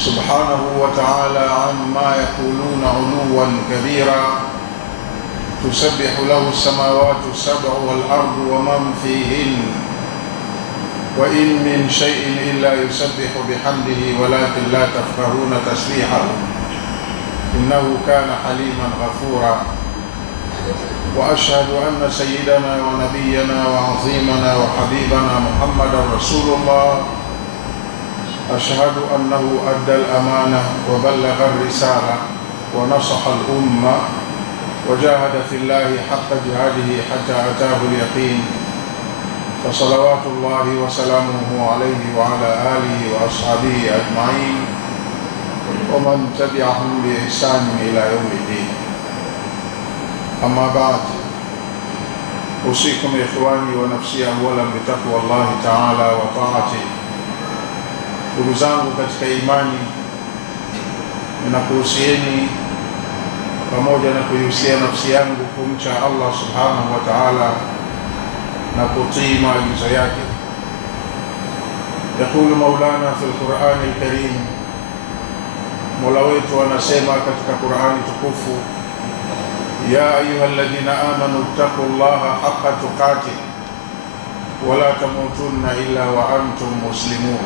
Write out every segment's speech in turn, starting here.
سبحانه وتعالى عما يقولون علوا كبيرا تسبح له السماوات السبع والأرض ومن فيهن وإن من شيء إلا يسبح بحمده ولكن لا تفقهون تسبيحه إنه كان حليما غفورا. وأشهد أن سيدنا ونبينا وعظيمنا وحبيبنا محمد رسول الله أشهد أنه أدى الأمانة وبلغ الرسالة ونصح الأمة وجاهد في الله حق جهاده حتى أتاه اليقين، فصلوات الله وسلامه عليه وعلى آله وأصحابه أجمعين ومن تبعهم بإحسان إلى يوم الدين. أما بعد، أوصيكم إخواني ونفسي أولا بتقوى الله تعالى وطاعته. Ndugu zangu katika imani, ninakuhusieni pamoja na kuihusia nafsi yangu kumcha Allah subhanahu wa ta'ala na kutii maagizo yake. Yakulu Maulana fil Qur'an al-Karim, Mola wetu anasema katika Qur'ani tukufu, ya ayyuhalladhina amanu ittaqullaha haqqa tuqatih wa la tamutunna illa wa antum muslimun.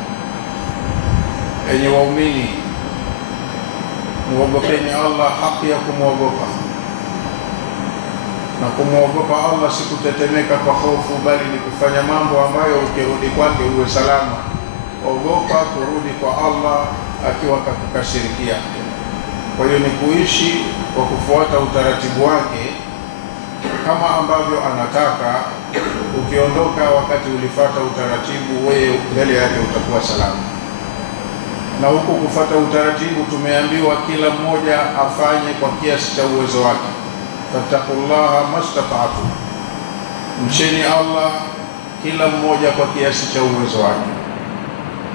Enyi waumini, muogopeni Allah haki ya kumwogopa, na kumwogopa Allah si kutetemeka kwa hofu, bali ni kufanya mambo ambayo ukirudi kwake uwe salama. Ogopa kurudi kwa Allah akiwa kakukashirikia. Kwa hiyo ni kuishi kwa kufuata utaratibu wake kama ambavyo anataka. Ukiondoka wakati ulifuata utaratibu, wewe mbele yake utakuwa salama. Na huku kufuata utaratibu tumeambiwa kila mmoja afanye kwa kiasi cha uwezo wake. Fattaqullaha mastata'tu, mcheni Allah kila mmoja kwa kiasi cha uwezo wake.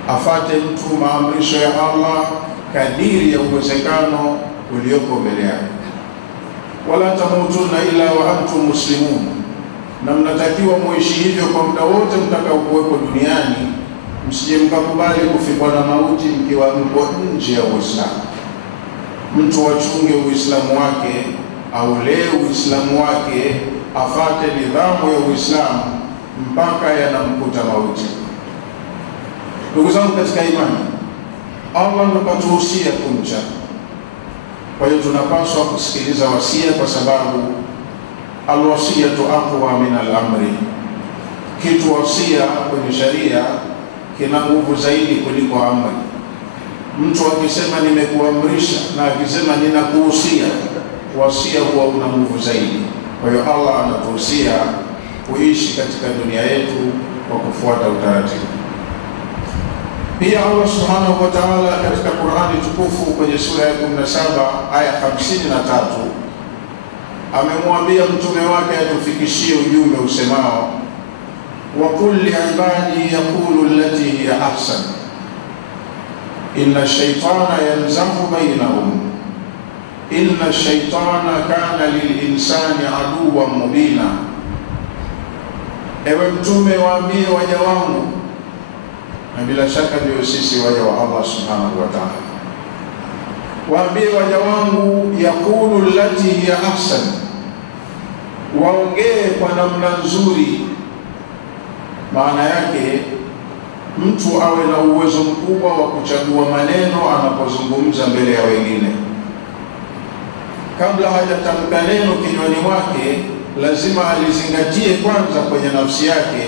Afate mtu maamrisho ya Allah kadiri ya uwezekano uliopo mbele yake. Wala tamutunna illa wa antum muslimun, na mnatakiwa muishi hivyo kwa muda wote mtakaokuwepo duniani. Msije mkakubali kufikwa na mauti mkiwa mko nje ya Uislamu. Mtu achunge Uislamu wake, aulee Uislamu wake, afate nidhamu ya Uislamu mpaka yanamkuta mauti. Ndugu zangu katika imani, Allah anatuhusia kumcha. Kwa hiyo tunapaswa kusikiliza wasia, kwa sababu alwasiyatu aqwa min al-amri. Kitu wasia kwenye sharia kina nguvu zaidi kuliko amri. Mtu akisema nimekuamrisha na akisema ninakuhusia, wasia huwa una nguvu zaidi. Kwa hiyo Allah anatuhusia kuishi katika dunia yetu kwa kufuata utaratibu. Pia Allah subhanahu wa ta'ala katika Qur'ani tukufu kwenye sura ya 17 aya 53 amemwambia mtume wake atufikishie ujumbe usemao, wa kulli ibadi yaqulu allati hiya ahsan inna ash-shaytana yanzahu bainahum inna ash-shaytana kana lil-insani aduwwan mubina. Ewe mtume, waambie waja wangu, na bila shaka ndio sisi waja wa Allah subhanahu wa ta'ala, waambie waja wangu, yaqulu allati hiya ahsan, waongee kwa namna nzuri. Maana yake mtu awe na uwezo mkubwa wa kuchagua maneno anapozungumza mbele ya wengine. Kabla hajatamka neno kinywani mwake, lazima alizingatie kwanza kwenye nafsi yake,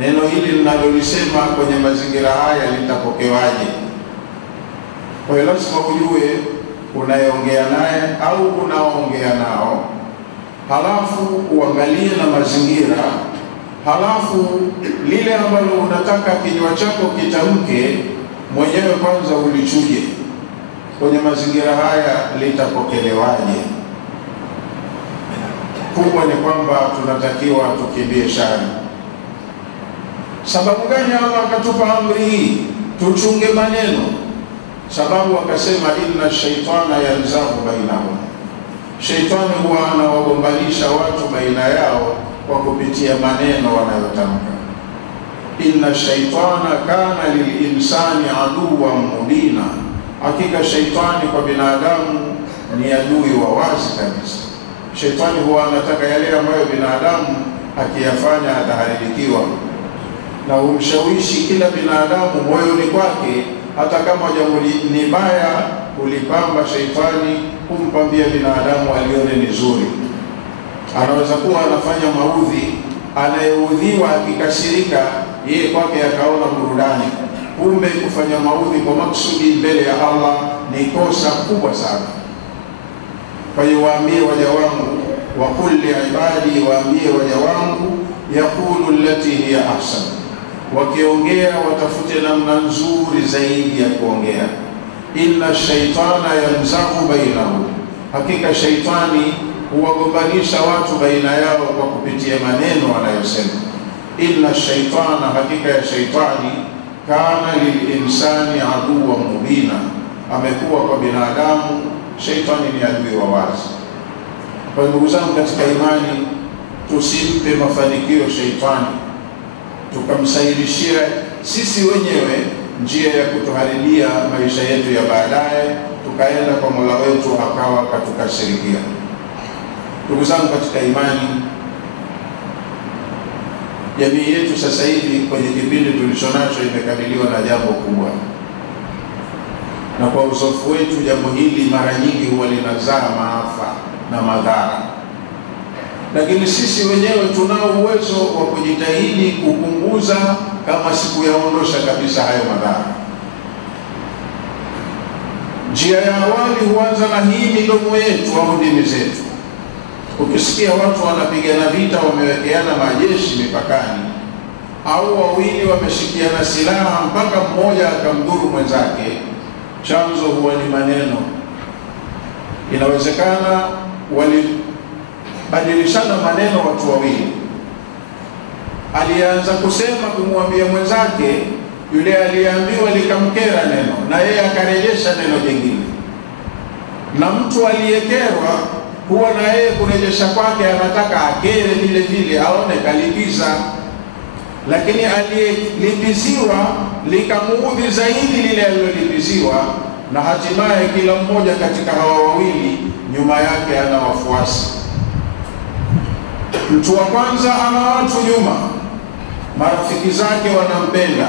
neno hili linalolisema kwenye mazingira haya litapokewaje. Kwa hiyo lazima ujue unayeongea naye au unaoongea nao, halafu uangalie na mazingira, halafu lile ambalo unataka kinywa chako kitamke mwenyewe kwanza ulichuje, kwenye mazingira haya litapokelewaje. Kubwa ni kwamba tunatakiwa tukimbie shari. Sababu gani Allah akatupa amri hii tuchunge maneno? Sababu akasema inna shaytana yanzahu bainahum, shaitani huwa anawagombanisha watu baina yao kwa kupitia maneno wanayotamka. Inna shaytana kana lilinsani aduwwan mubina, Hakika shaitani kwa binadamu ni adui wa wazi kabisa. Shaitani huwa anataka yale ambayo binadamu akiyafanya ataharibikiwa, na humshawishi kila binadamu moyoni kwake, hata kama jambo ni baya, kulipamba shaitani kumpambia binadamu alione ni zuri. Anaweza kuwa anafanya maudhi, anayeudhiwa akikasirika, yeye kwake akaona burudani. Kumbe kufanya maudhi kwa maksudi mbele ya Allah ni kosa kubwa sana. Kwa hiyo waambie waja wangu, wa kulli ibadi, waambie waja wangu, yaqulu allati hiya ahsan, wakiongea watafute namna nzuri zaidi ya kuongea. Inna shaitana yanzahu bainahum, hakika shaitani huwagombanisha watu baina yao kwa kupitia maneno wanayosema. Inna shaitana, hakika ya shaitani, kana lilinsani aduwa mubina, amekuwa kwa binadamu shaitani ni adui wa wazi. Kwa ndugu zangu katika imani, tusimpe mafanikio shaitani, tukamsahilishia sisi wenyewe njia ya kutuharibia maisha yetu ya baadaye, tukaenda kwa Mola wetu akawa katukashirikia. Ndugu zangu katika imani, jamii yetu sasa hivi kwenye kipindi tulichonacho imekabiliwa na jambo kubwa, na kwa uzoefu wetu jambo hili mara nyingi huwa linazaa maafa na madhara, lakini sisi wenyewe tunao uwezo wa kujitahidi kupunguza, kama siku yaondosha kabisa hayo madhara. Njia ya awali huanza na hii midomo yetu au ndimi zetu. Ukisikia watu wanapigana vita, wamewekeana majeshi mipakani, au wawili wameshikiana silaha mpaka mmoja akamdhuru mwenzake, chanzo huwa ni maneno. Inawezekana walibadilishana maneno watu wawili, alianza kusema kumwambia mwenzake, yule aliambiwa likamkera neno, na yeye akarejesha neno jingine. Na mtu aliyekerwa huwa na yeye kurejesha kwake anataka akere vile vile, aone kalipiza. Lakini aliyelipiziwa likamuudhi zaidi lile alilolipiziwa, na hatimaye kila mmoja katika hawa wawili nyuma yake ana wafuasi. Mtu wa kwanza ana watu nyuma, marafiki zake wanampenda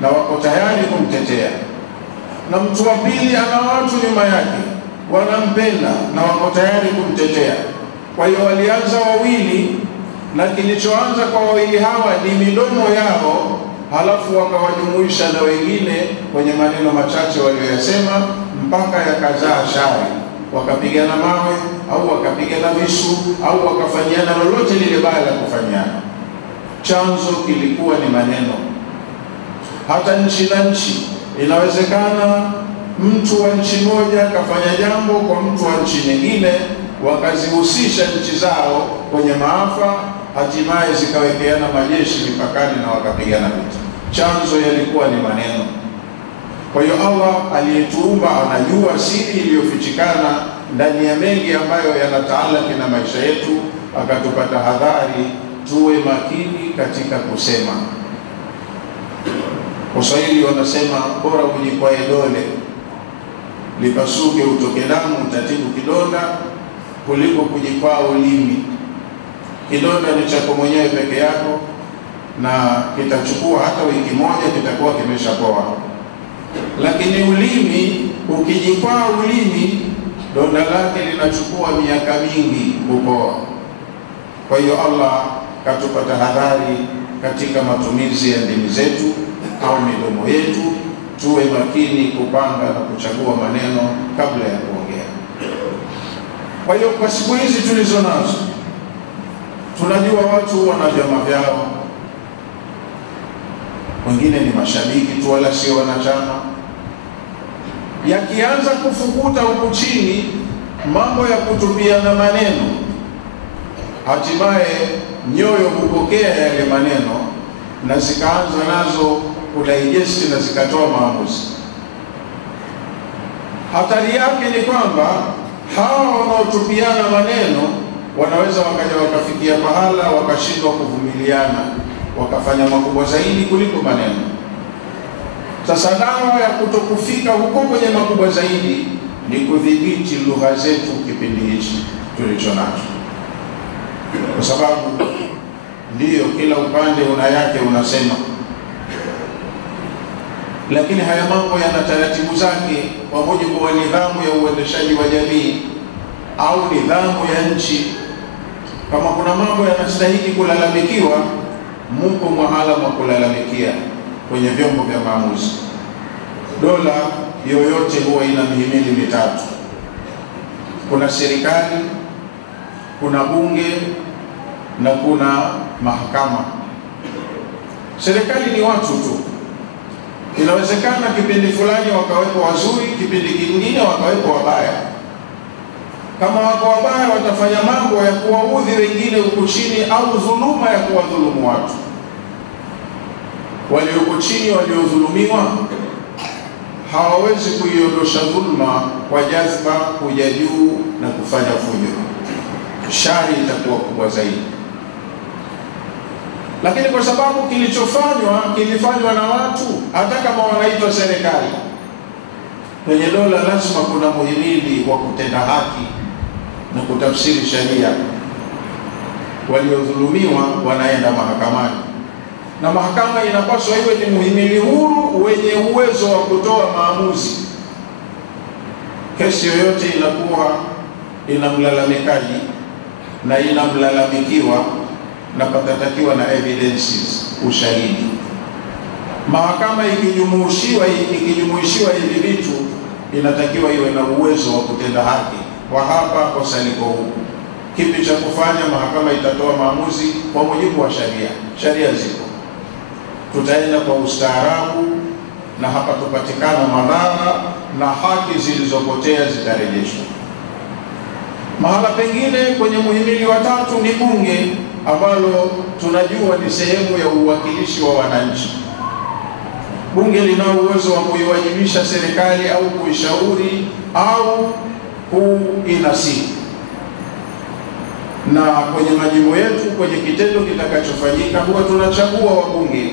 na wako tayari kumtetea, na mtu wa pili ana watu nyuma yake wanampenda na wako tayari kumtetea. Kwa hiyo walianza wawili, na kilichoanza kwa wawili hawa ni midomo yao, halafu wakawajumuisha na wengine kwenye maneno machache walioyasema, mpaka yakazaa shari. Wakapigana mawe au wakapigana visu au wakafanyiana lolote lile baya la kufanyiana. Chanzo kilikuwa ni maneno. Hata nchi na nchi, inawezekana mtu wa nchi moja kafanya jambo kwa mtu wa nchi nyingine, wakazihusisha nchi zao kwenye maafa, hatimaye zikawekeana majeshi mipakani na wakapigana vita. Chanzo yalikuwa ni maneno. Kwa hiyo Allah aliyetuumba anajua siri iliyofichikana ndani ya mengi ambayo yanataalaki na maisha yetu, akatupa tahadhari tuwe makini katika kusema. Waswahili wanasema bora ujikwae dole lipasuke utoke damu utatibu kidonda, kuliko kujikwaa ulimi. Kidonda ni chako mwenyewe peke yako, na kitachukua hata wiki moja kitakuwa kimeshapoa. Lakini ulimi, ukijikwaa ulimi, donda lake linachukua miaka mingi kupoa. Kwa hiyo Allah katupa tahadhari katika matumizi ya ndimi zetu au midomo yetu, tuwe makini kupanga na kuchagua maneno kabla ya kuongea. Kwa hiyo kwa siku hizi tulizo nazo, tunajua watu wana vyama vyao, wengine ni mashabiki tu wala sio wanachama. Yakianza kufukuta huku chini mambo ya kutupiana maneno, hatimaye nyoyo hupokea yale maneno na zikaanza nazo kudigesti na zikatoa maamuzi. Hatari yake ni kwamba hawa wanaotupiana maneno wanaweza wakaja wakafikia pahala wakashindwa kuvumiliana, wakafanya makubwa zaidi kuliko maneno. Sasa dawa ya kutokufika huko kwenye makubwa zaidi ni kudhibiti lugha zetu kipindi hichi tulicho nacho, kwa sababu ndiyo kila upande una yake unasema, lakini haya mambo yana taratibu zake kwa mujibu wa nidhamu ya uendeshaji wa jamii au nidhamu ya nchi. Kama kuna mambo yanastahili kulalamikiwa, mko mahala mwa kulalamikia kwenye vyombo vya maamuzi. Dola yoyote huwa ina mihimili mitatu: kuna serikali, kuna bunge na kuna mahakama. Serikali ni watu tu. Inawezekana kipindi fulani wakawepo wazuri, kipindi kingine wakawepo wabaya. Kama wako wabaya, watafanya mambo ya kuwaudhi wengine huko chini au dhuluma ya kuwadhulumu watu. Wale huko chini waliodhulumiwa hawawezi kuiondosha dhulma kwa jazba, kuja juu na kufanya fujo. Shari itakuwa kubwa zaidi. Lakini kwa sababu kilifanywa na watu, hata kama wanaitwa serikali, kwenye dola lazima kuna muhimili wa kutenda haki na kutafsiri sheria. Waliodhulumiwa wanaenda mahakamani, na mahakama inapaswa iwe ni muhimili huru wenye uwezo wa kutoa maamuzi. Kesi yoyote inakuwa ina mlalamikaji na ina mlalamikiwa, na patatakiwa na evidences, ushahidi. Mahakama ikijumuishiwa hivi vitu, inatakiwa iwe na uwezo wa kutenda haki. Kwa hapa kosa liko huku, kipi cha kufanya? Mahakama itatoa maamuzi kwa mujibu wa sharia. Sharia ziko, tutaenda kwa ustaarabu, na hapa tupatikana madhara na haki zilizopotea zitarejeshwa. Mahala pengine kwenye muhimili wa tatu ni bunge, ambalo tunajua ni sehemu ya uwakilishi wa wananchi. Bunge lina uwezo wa kuiwajibisha serikali au kuishauri au kuinasihi. Na kwenye majimbo yetu, kwenye kitendo kitakachofanyika, huwa tunachagua wabunge.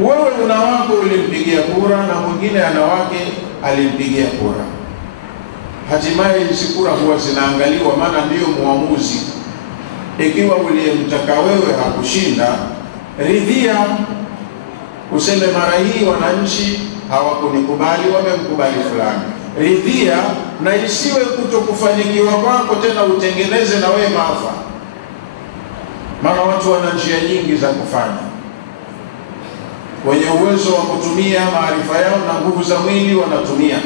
Wewe una wako ulimpigia kura, na mwingine ana wake alimpigia kura. Hatimaye hizi kura huwa zinaangaliwa, maana ndiyo muamuzi. Ikiwa uliyemtaka wewe hakushinda, ridhia, useme mara hii wananchi hawakunikubali, wamemkubali fulani. Ridhia, na isiwe kutokufanikiwa kwako tena utengeneze na wewe maafa. Maana watu wana njia nyingi za kufanya. Wenye uwezo wa kutumia maarifa yao na nguvu za mwili wanatumia,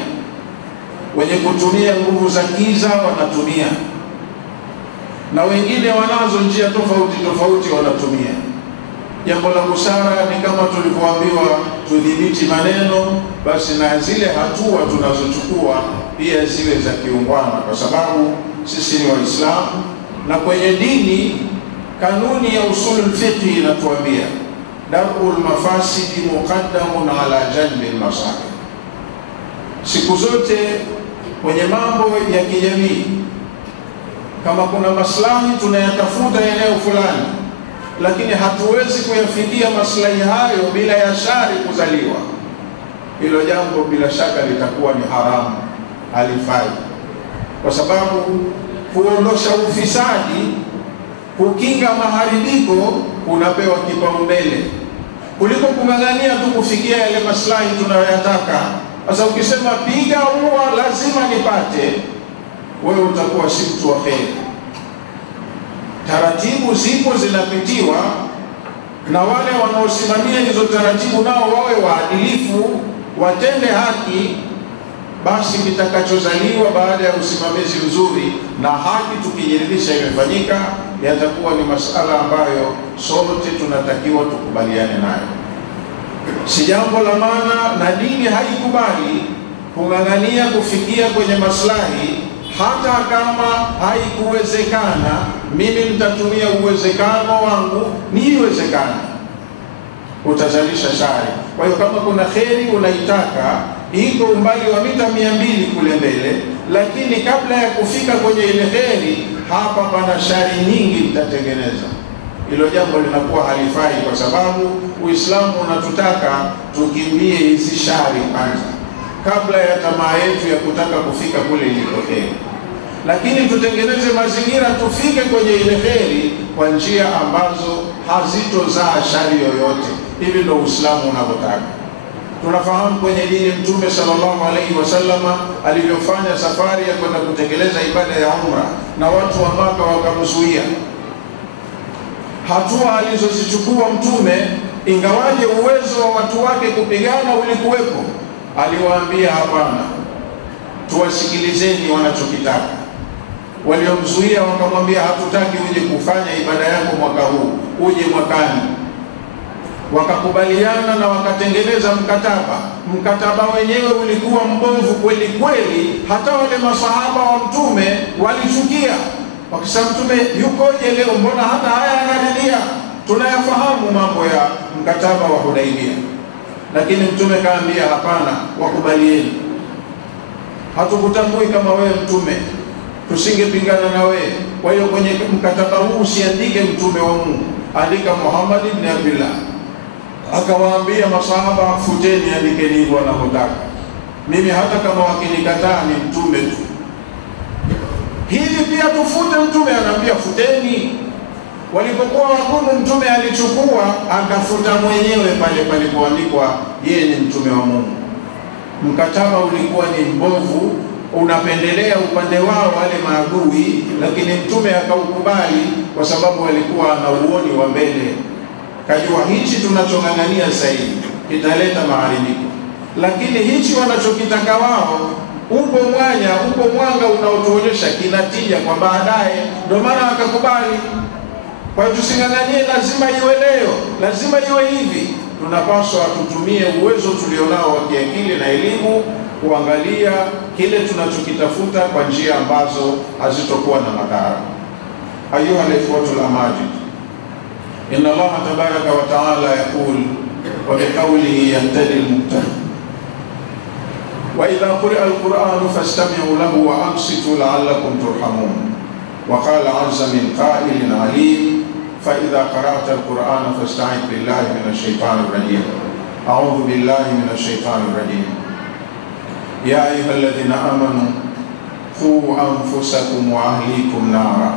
wenye kutumia nguvu za giza wanatumia, na wengine wanazo njia tofauti wanatumia. Jambo la busara ni kama tulivyoambiwa tudhibiti maneno, basi na zile hatua tunazochukua pia ziwe za kiungwana, kwa sababu sisi ni Waislamu, na kwenye dini kanuni ya usulul fiqh inatuambia darul mafasidi muqaddamun ala jalbil masalih. Siku zote kwenye mambo ya kijamii, kama kuna maslahi tunayatafuta eneo fulani, lakini hatuwezi kuyafikia maslahi hayo bila ya shari kuzaliwa, hilo jambo bila shaka litakuwa ni haramu, halifai. Kwa sababu kuondosha ufisadi, kukinga maharibiko, unapewa kipaumbele kuliko kung'ang'ania tu kufikia yale maslahi tunayoyataka. Sasa ukisema piga huwa lazima nipate, wewe utakuwa si mtu wa kheri. Taratibu zipo zinapitiwa, na wale wanaosimamia hizo taratibu nao wawe waadilifu, watende haki. Basi kitakachozaliwa baada ya usimamizi mzuri na haki, tukijiridhisha imefanyika, yatakuwa ni masala ambayo sote tunatakiwa tukubaliane nayo. Si jambo la maana, na dini haikubali kung'ang'ania kufikia kwenye maslahi, hata kama haikuwezekana. Mimi nitatumia uwezekano wangu, ni iwezekana, utazalisha shari. Kwa hiyo kama kuna kheri unaitaka, iko umbali wa mita 200 kule mbele, lakini kabla ya kufika kwenye ile kheri, hapa pana shari nyingi mtatengeneza. Hilo jambo linakuwa halifai, kwa sababu Uislamu unatutaka tukimbie hizi shari kwanza, kabla ya tamaa yetu ya kutaka kufika kule ilikotokea. Lakini tutengeneze mazingira tufike kwenye ile kheri kwa njia ambazo hazitozaa shari yoyote. Hivi ndio Uislamu unavyotaka. Tunafahamu kwenye dini Mtume sallallahu alaihi wasallama alivyofanya safari ya kwenda kutekeleza ibada ya umra na watu wa Maka wakamzuia. Hatua alizozichukua Mtume, ingawaje uwezo wa watu wake kupigana ulikuwepo, aliwaambia hapana, tuwasikilizeni wanachokitaka. Waliomzuia wakamwambia hatutaki uje kufanya ibada yako mwaka huu, uje mwakani. Wakakubaliana na wakatengeneza mkataba. Mkataba wenyewe ulikuwa mbovu kweli kweli, hata wale masahaba wa Mtume walichukia. Wakisema Mtume yukoje leo, mbona hata haya anaridhia? Tunayafahamu mambo ya mkataba wa Hudaibia. Lakini Mtume kaambia hapana, wakubalieni. Hatukutambui kama wewe Mtume, tusingepingana na wewe. Kwa hiyo kwenye mkataba huu usiandike Mtume wa Mungu, andika Muhammad ibn Abdullah. Akawaambia masahaba, futeni, andikeni hivyo wanavyotaka. Mimi hata kama wakinikataa ni Mtume tu. Hivi pia tufute? Mtume anaambia futeni. Walipokuwa wagumu, Mtume alichukua akafuta mwenyewe pale palipoandikwa yeye ni Mtume wa Mungu. Mkataba ulikuwa ni mbovu, unapendelea upande wao wale maadui, lakini Mtume akaukubali kwa sababu alikuwa na uoni wa mbele. Kajua hichi tunachong'ang'ania sasa hivi kitaleta maharibiko, lakini hichi wanachokitaka wao upo mwanga unaotuonyesha kinatija kwa baadaye, ndio maana akakubali. Kwa hiyo tusing'ang'anie lazima iwe leo, lazima iwe hivi. Tunapaswa tutumie uwezo tulionao wa kiakili na elimu kuangalia kile tunachokitafuta kwa njia ambazo hazitokuwa na madhara. Ayuha al-ikhwatul amajid, inna Allah tabaraka wa ta'ala yaqul wa biqawlihi yantadi al-muqtadi wa idha quri'a al-Qur'anu fastami'u lahu wa ansitu la'allakum turhamun. Wa qala 'azza min qa'ilin 'alim فإذا قرأت القرآن فاستعذ بالله من الشيطان الرجيم. أعوذ بالله من الشيطان الرجيم. يا أيها الذين آمنوا قوا أنفسكم وأهليكم نارا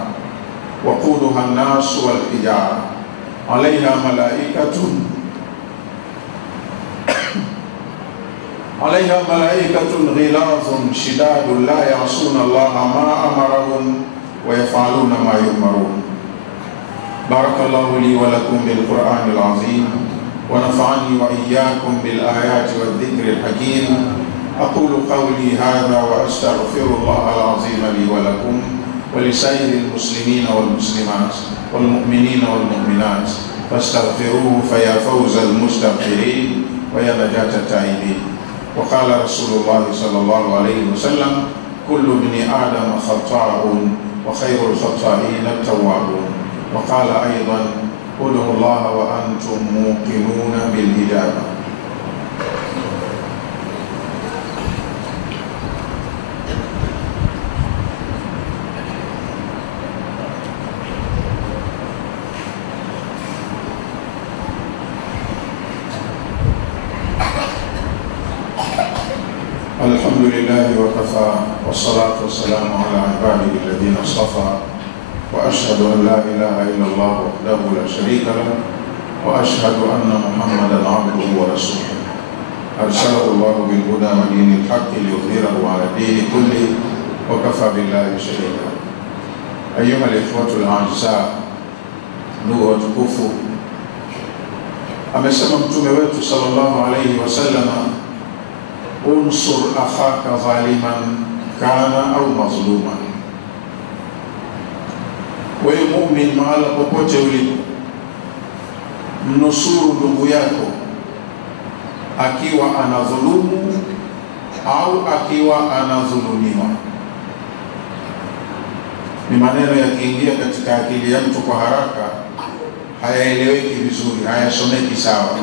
وقودها الناس والحجارة عليها ملائكة غلاظ شداد لا يعصون الله ما أمرهم ويفعلون ما يؤمرون. بارك الله لي ولكم بالقرآن العظيم ونفعني وإياكم بالآيات والذكر الحكيم. أقول قولي هذا وأستغفر الله العظيم لي ولكم ولسائر المسلمين والمسلمات والمؤمنين والمؤمنات فاستغفروه فيا فوز المستغفرين ويا نجاة التائبين. وقال رسول الله صلى الله عليه وسلم كل ابن آدم خطاء وخير الخطائين التوابون. وقال أيضا ادعوا الله وأنتم موقنون بالإجابة. الحمد لله وكفى والصلاة والسلام على عباده الذين اصطفى وأشهد أن لا إله إلا الله وحده لا شريك له وأشهد أن محمدا عبده ورسوله أرسله الله بالهدى ودين الحق ليظهره على الدين كله وكفى بالله شهيدا. أيها الإخوة الأعزاء، ndugu watukufu, amesema Mtume wetu sallallahu alayhi wasallam, unsur akhaka zaliman kana au mazluman. Wewe muumini, mahala popote ulipo, mnusuru ndugu yako akiwa anadhulumu au akiwa anadhulumiwa. Ni maneno yakiingia katika akili ya mtu kwa haraka hayaeleweki vizuri, hayasomeki sawa.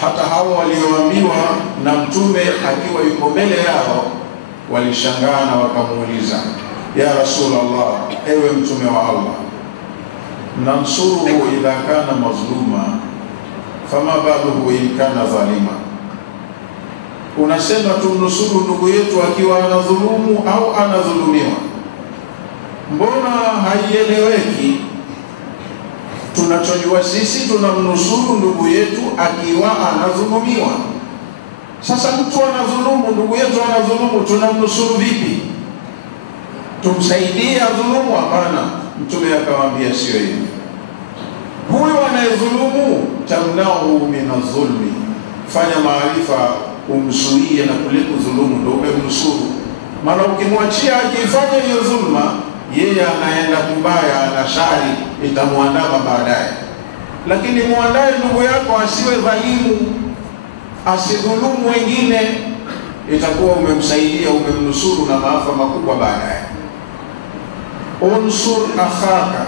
Hata hao walioambiwa na Mtume akiwa yuko mbele yao walishangaa na wakamuuliza, ya Rasulullah, ewe Mtume wa Allah, namsuruhu idha kana mazluma fama baluhu in kana zalima. Unasema tumnusuru ndugu yetu akiwa anadhulumu au anadhulumiwa. Mbona haieleweki? Tunachojua sisi tunamnusuru ndugu yetu akiwa anadhulumiwa. Sasa mtu anadhulumu, ndugu yetu anadhulumu, tunamnusuru vipi? Tumsaidie adhulumu? Hapana. Mtume akawaambia sio hivyo. Huyo anayedhulumu, tamna'u minadh-dhulmi, fanya maarifa umzuie na kule kudhulumu, ndio umemnusuru. Maana ukimwachia akifanya hiyo dhulma, yeye anaenda kubaya, ana shari, itamuandama baadaye. Lakini muandae ndugu yako asiwe dhalimu, asidhulumu wengine, itakuwa umemsaidia, umemnusuru na maafa makubwa baadaye. Unsur akhaka,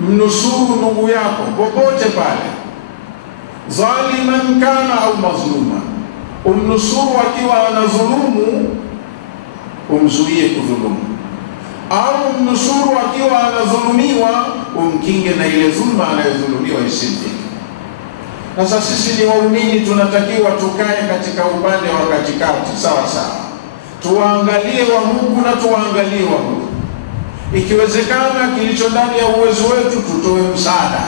mnusuru ndugu yako popote pale, zaliman kana au mazluma. Umnusuru akiwa anadhulumu, umzuie kudhulumu, au mnusuru akiwa anadhulumiwa, umkinge na ile dhulma anayodhulumiwa isimfike. Sasa sisi ni waumini, tunatakiwa tukae katika upande wa katikati sawa sawa, tuangalie wa Mungu na tuangalie wa Mungu. Ikiwezekana kilicho ndani ya uwezo wetu tutoe msaada,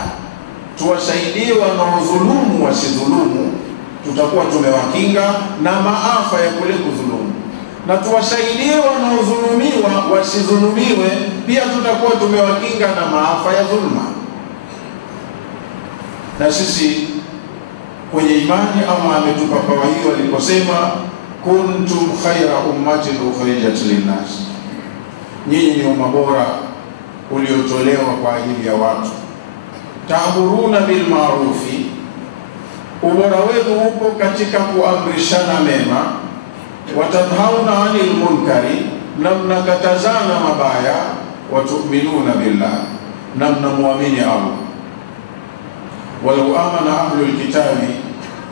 tuwasaidie wanaodhulumu wasidhulumu, tutakuwa tumewakinga na maafa ya kule kudhulumu. Na tuwasaidie wanaodhulumiwa wasidhulumiwe, pia tutakuwa tumewakinga na maafa ya dhulma. Na sisi kwenye imani ama ametupa pawa hiyo aliposema kuntum khayra ummatin ukhrijat linnas, nyinyi ni umma bora uliotolewa kwa ajili ya watu. Ta'muruna bil ma'rufi, ubora wenu upo katika kuamrishana mema, watanhauna 'anil munkari, na mnakatazana mabaya, watu'minuna billah, na mnamuamini Allah. Walau amana ahlul kitabi,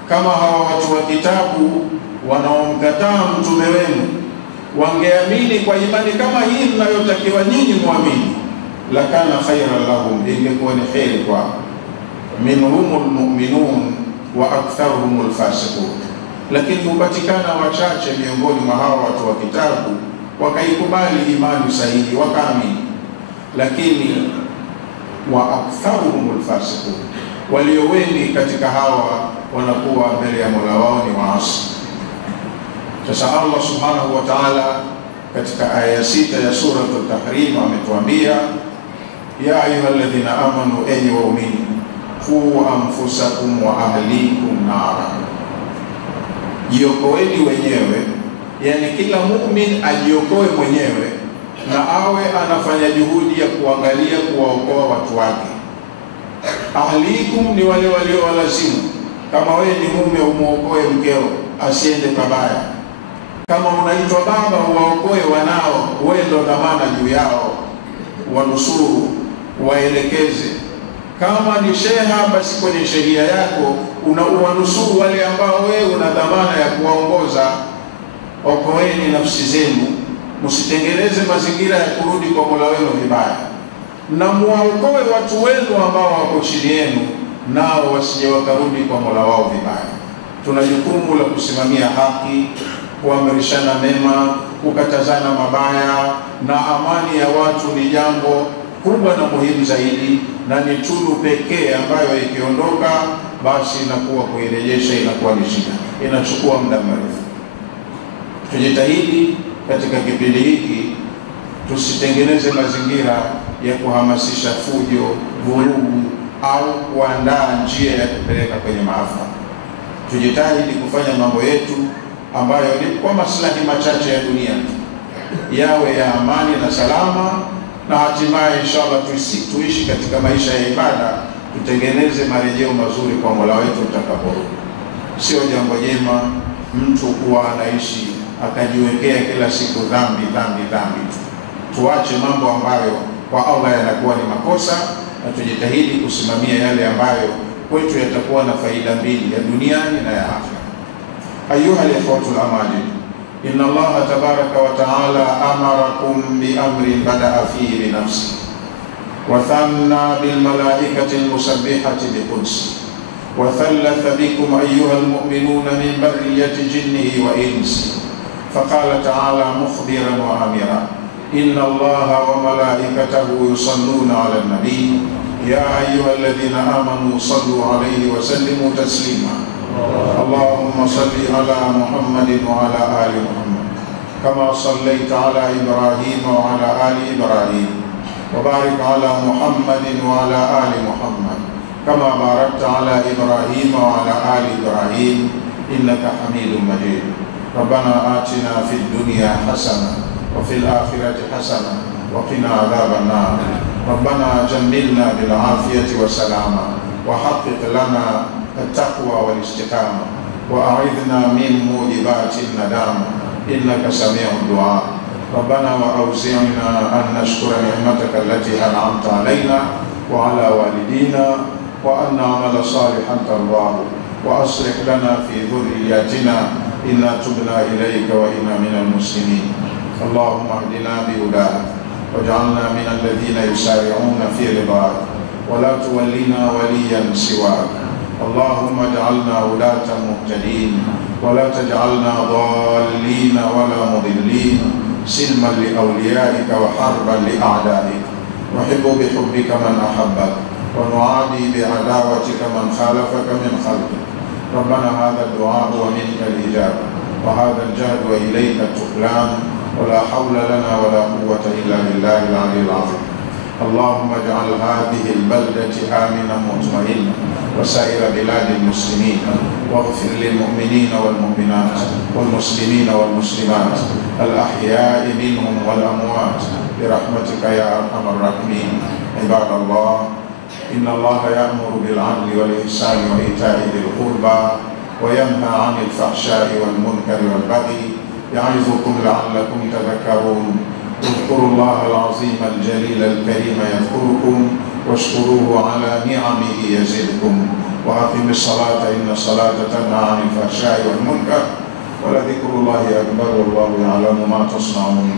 kama hawa watu wa kitabu wanaomkataa mtume wenu wangeamini kwa imani kama hii mnayotakiwa nyinyi muamini, lakana khayran lahum, ingekuwa ni kheri kwao. Minhumul mu'minun wa aktharuhumul fasiqun, lakini hupatikana wachache miongoni mwa hawa watu wa kitabu wakaikubali imani sahihi wakaamini, lakini wa aktharuhumul fasiqun, walio wengi katika hawa wanakuwa mbele ya Mola wao ni waasi. Sasa Allah subhanahu wa ta'ala katika aya 6 ya sura At-Tahrim ametuambia, ya ayyuhalladhina amanu, enyi waumini, qu anfusakum wa ahlikum nara, jiokoeni wenyewe, yani kila muumini ajiokoe mwenyewe na awe anafanya juhudi ya kuangalia kuwaokoa watu wake. Ahlikum ni wale waliowalazimu, kama wewe ni mume umuokoe mkeo asiende pabaya. Kama unaitwa baba uwaokoe wanao, wewe ndo dhamana juu yao, wanusuru, waelekeze. Kama ni sheha, basi kwenye sheria yako unawanusuru wale ambao wewe una dhamana ya kuwaongoza. Okoeni nafsi zenu, msitengeneze mazingira ya kurudi kwa Mola wenu vibaya, na muwaokoe watu wenu ambao wako chini yenu, nao wasije wakarudi kwa Mola wao vibaya. Tuna jukumu la kusimamia haki, kuamrishana mema, kukatazana mabaya, na amani ya watu ni jambo kubwa na muhimu zaidi, na ni tunu pekee ambayo ikiondoka basi inakuwa kuirejesha inakuwa ni shida, inachukua muda mrefu. Tujitahidi katika kipindi hiki tusitengeneze mazingira ya kuhamasisha fujo, vurugu au kuandaa njia ya kupeleka kwenye maafa. Tujitahidi kufanya mambo yetu ambayo ni kwa maslahi machache ya dunia, yawe ya amani na salama, na hatimaye inshallah tuishi katika maisha ya ibada, tutengeneze marejeo mazuri kwa Mola wetu tutakaporudi. Sio jambo jema mtu kuwa anaishi akajiwekea kila siku dhambi tu. Tuache mambo ambayo kwa Allah yanakuwa ni makosa, na tujitahidi kusimamia yale ambayo kwetu yatakuwa na faida mbili, ya duniani na ya akhera. Ayuha al-ikhwatul amali, inna Allah tabaraka wa ta'ala amarakum bi amrin bada'a fihi bi nafsi wa thanna bil malaikati al-musabbihati bi qudsi وثلث بكم أيها المؤمنون من برية جنه وإنسه. فقال تعالى مخبرا وآمرا: إن الله وملائكته يصلون على النبي يا أيها الذين آمنوا صلوا عليه وسلموا تسليما. اللهم صل على محمد وعلى آل محمد كما صليت على إبراهيم وعلى آل إبراهيم، وبارك على محمد وعلى آل محمد كما باركت على إبراهيم وعلى آل إبراهيم إنك حميد مجيد. ربنا آتنا في الدنيا حسنة وفي الآخرة حسنة وقنا عذاب النار. ربنا جملنا بالعافية والسلامة، وحقق لنا التقوى والاستقامة، وأعذنا من موجبات الندامة إنك سميع الدعاء. ربنا وأوزعنا أن نشكر نعمتك التي أنعمت علينا وعلى والدينا، وأن نعمل صالحا ترضاه، وأصلح لنا في ذرياتنا إنا تبنا إليك وإنا من المسلمين. اللهم اهدنا بهداك واجعلنا من الذين يسارعون في رضاك، ولا تولنا وليا سواك. اللهم اجعلنا ولاة مهتدين، ولا تجعلنا ضالين ولا مضلين، سلما لأوليائك وحربا لأعدائك. نحب بحبك من أحبك، ونعادي بعداوتك من خالفك من خلقك. ربنا هذا الدعاء ومنك الإجابة، وهذا الجهد وإليك التقلان، ولا حول لنا ولا قوة إلا بالله العلي العظيم. اللهم اجعل هذه البلدة آمنا مطمئنا وسائر بلاد المسلمين، واغفر للمؤمنين والمؤمنات والمسلمين والمسلمات الأحياء منهم والأموات برحمتك يا أرحم الراحمين. عباد الله، إن الله يأمر بالعدل والإحسان وإيتاء ذي القربى وينهى عن الفحشاء والمنكر والبغي يعظكم لعلكم تذكرون. اذكروا الله العظيم الجليل الكريم يذكركم، واشكروه على نعمه يزدكم، وأقم الصلاة إن الصلاة تنهى عن الفحشاء والمنكر، ولذكر الله أكبر والله يعلم ما تصنعون.